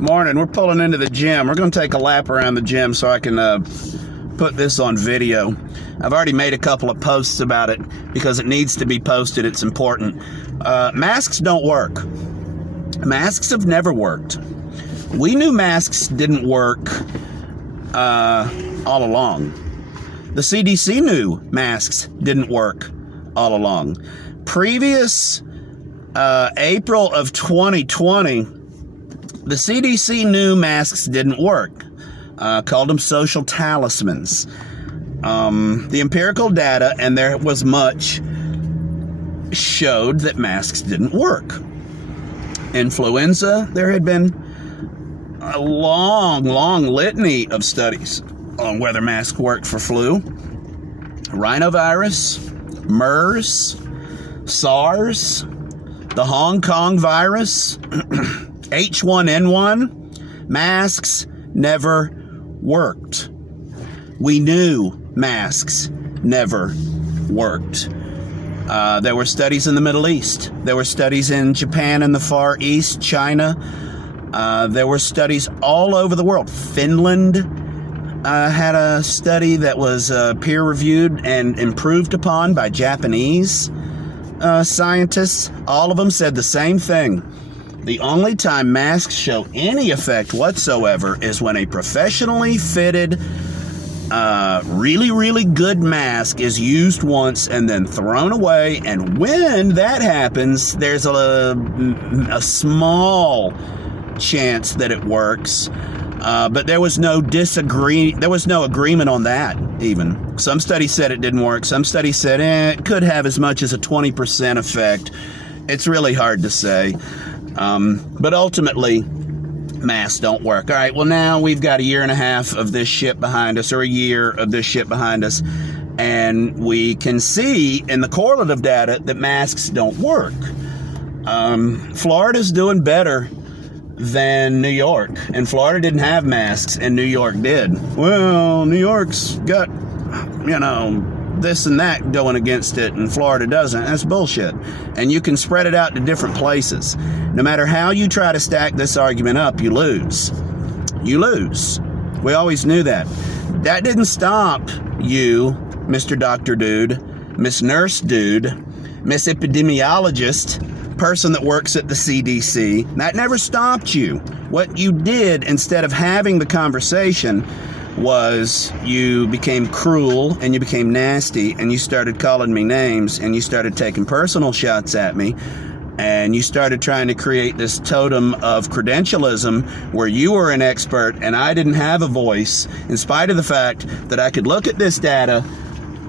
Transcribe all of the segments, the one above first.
Morning. We're pulling into the gym. We're going to take a lap around the gym so I can put this on video. I've already made a couple of posts about it because it needs to be posted. It's important. Masks don't work. Masks have never worked. We knew masks didn't work all along. The CDC knew masks didn't work all along. Previous April of 2020, the CDC knew masks didn't work, called them social talismans. The empirical data, and there was much, showed that masks didn't work. Influenza, there had been a long litany of studies on whether masks worked for flu. Rhinovirus, MERS, SARS, the Hong Kong virus, H1N1, masks never worked. We knew masks never worked. There were studies in the Middle East. There were studies in Japan and the Far East, China. There were studies all over the world. Finland had a study that was peer-reviewed and improved upon by Japanese scientists. All of them said the same thing. The only time masks show any effect whatsoever is when a professionally fitted, really good mask is used once and then thrown away. And when that happens, there's a small chance that it works. But there was no agreement on that even. Some studies said it didn't work. Some studies said it could have as much as a 20% effect. It's really hard to say. But ultimately, masks don't work. All right, well, now we've got a year and a half of this shit behind us, or a year of this shit behind us, and we can see in the correlative data that masks don't work. Florida's doing better than New York, and Florida didn't have masks, and New York did. Well, New York's got, this and that going against it, and Florida doesn't. That's bullshit. And you can spread it out to different places. No matter how you try to stack this argument up, you lose. You lose. We always knew that. That didn't stop you, Mr. Doctor Dude, Miss Nurse Dude, Miss Epidemiologist, person that works at the CDC. That never stopped you. What you did, instead of having the conversation, was you became cruel and you became nasty and you started calling me names and you started taking personal shots at me and you started trying to create this totem of credentialism where you were an expert and I didn't have a voice, in spite of the fact that I could look at this data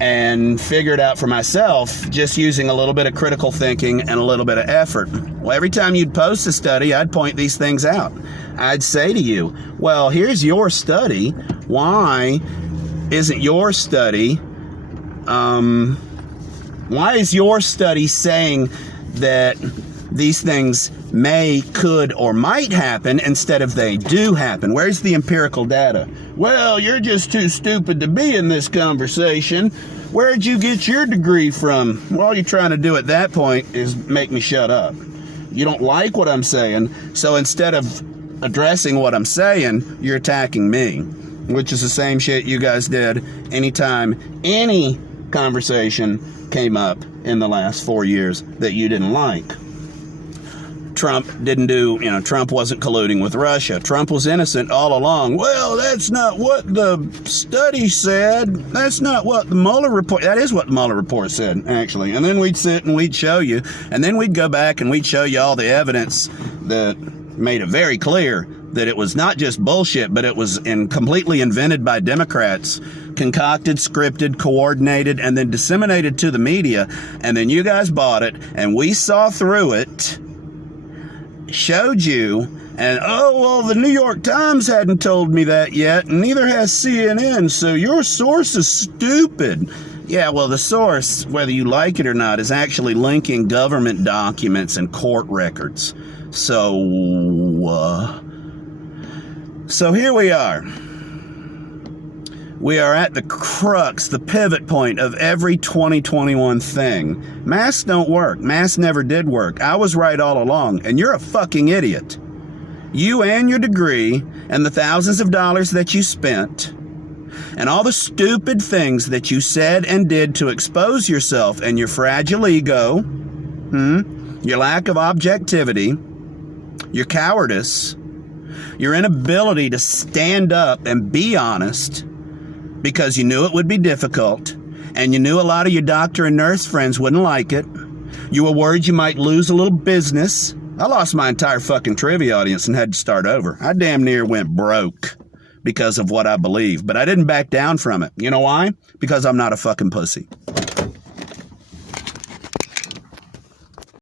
and figure it out for myself just using a little bit of critical thinking and a little bit of effort. Well, every time you'd post a study, I'd point these things out. I'd say to you, well, here's your study. Why isn't your study, why is your study saying that these things may, could, or might happen instead of they do happen? Where's the empirical data? Well, you're just too stupid to be in this conversation. Where'd you get your degree from? Well, all you're trying to do at that point is make me shut up. You don't like what I'm saying, so instead of addressing what I'm saying, you're attacking me, which is the same shit you guys did anytime any conversation came up in the last 4 years that you didn't like. Trump didn't do, Trump wasn't colluding with Russia. Trump was innocent all along. Well, that's not what the study said. That's not what the Mueller report, that is what the Mueller report said, actually. And then we'd sit and we'd show you, and then we'd go back and we'd show you all the evidence that made it very clear that it was not just bullshit, but it was completely invented by Democrats, concocted, scripted, coordinated, and then disseminated to the media. And then you guys bought it, and we saw through it, showed you, and oh, well, the New York Times hadn't told me that yet, and neither has CNN, so your source is stupid. Yeah, well, the source, whether you like it or not, is actually linking government documents and court records. So here we are. We are at the crux, the pivot point of every 2021 thing. Masks don't work. Masks never did work. I was right all along, and you're a fucking idiot. you and your degree, and the thousands of dollars that you spent, and all the stupid things that you said and did to expose yourself and your fragile ego, your lack of objectivity, your cowardice, your inability to stand up and be honest because you knew it would be difficult, and you knew a lot of your doctor and nurse friends wouldn't like it. You were worried you might lose a little business. I lost my entire fucking trivia audience and had to start over. I damn near went broke because of what I believe, but I didn't back down from it. You know why? Because I'm not a fucking pussy.